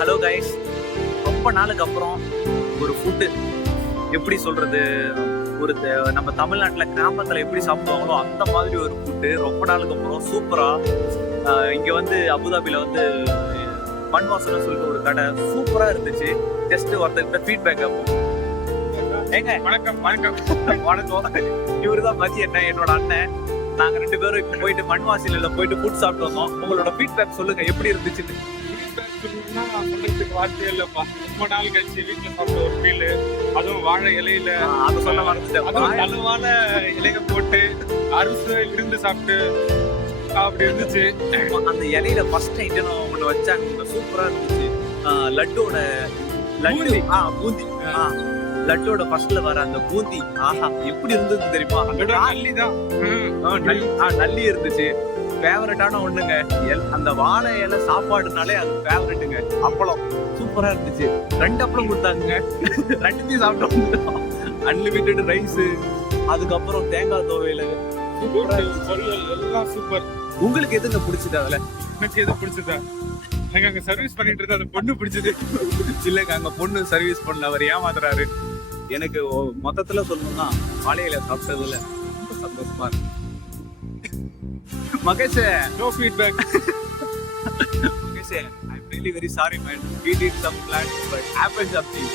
Hello guys, ரொம்ப நாளுக்கு அப்புறம் ஒரு ஃபுட்டு எப்படி சொல்றது, ஒரு நம்ம தமிழ்நாட்டில் கிராமத்தில் எப்படி சாப்பிடுவாங்களோ அந்த மாதிரி ஒரு ஃபுட்டு ரொம்ப நாளுக்கு அப்புறம் சூப்பரா. இங்க வந்து அபுதாபில வந்து மண் வாசனை சொல்லிட்டு ஒரு கடை சூப்பரா இருந்துச்சு. ஜஸ்ட் ஒருத்தர்கிட்ட ஃபீட்பேக் கேட்போம். ஏங்க வணக்கம் வணக்கம் வணக்கம், இவருதான் மதி அண்ணன், என்னோட அண்ணன். நாங்க 2 பேரும் இப்ப போயிட்டு மண்வாசில போயிட்டு ஃபுட் சாப்பிட்டு வந்தோம். உங்களோட ஃபீட்பேக் சொல்லுங்க, எப்படி இருந்துச்சுன்னு. சொல்லணும்னா சொல்றதுக்கு வார்த்தையே இல்லப்பா. ரொம்ப நாள் கழிச்சு வீட்டுல சாப்பிட்ட ஒரு ஃபீல், அதுவும் வாழை இலையில. அது சொல்ல மறந்துட்டேன். அதுவும் நலுவான இலைய போட்டு அரிசி விருந்து சாப்பிட்டு அப்படி இருந்துச்சு. அந்த இலையில ஃபர்ஸ்ட் ஐட்டம் ஒண்ணு வச்சாங்க, சூப்பரா இருந்துச்சு. லட்டோட பூந்தி. பூந்தி. லட்டோட ஃபர்ஸ்ட்ல வர அந்த பூந்தி, ஆஹா எப்படி இருந்தது தெரியுமா? நல்லிதான். நல்லி இருந்துச்சு. ஃபேவரட்டான ஒண்ணுங்க, அந்த வாழை இலை சாப்பாடுனாலே அது ஃபேவரட்டுங்க. அப்பளம் சூப்பரா இருந்துச்சு. 2 அப்பளம் கொடுத்தாங்க, 2த்தையும் சாப்பிட்டோம். அன்லிமிட்டெட் ரைஸ், அதுக்கப்புறம் தேங்காய் துவையல், பொரியல் எல்லாம் சூப்பர். உங்களுக்கு எதுங்க பிடிச்சது? அதுல எனக்கு எது பிடிச்சதா? எனக்கு அங்க சர்வீஸ் பண்ணிட்டு இருந்த அந்த பொண்ணு பிடிச்சது. இல்லைங்க, அங்க பொண்ணு சர்வீஸ் பண்ணல, அவர் ஏமாத்துறாரு. எனக்கு மொத்தத்துல சொல்லணும்னா வாழையில சாப்பிட்டதுல ரொம்ப சந்தோஷமா இருக்கு. Mahesh, no feedback. Mahesh, I am really very sorry man. We did some plans but happened something.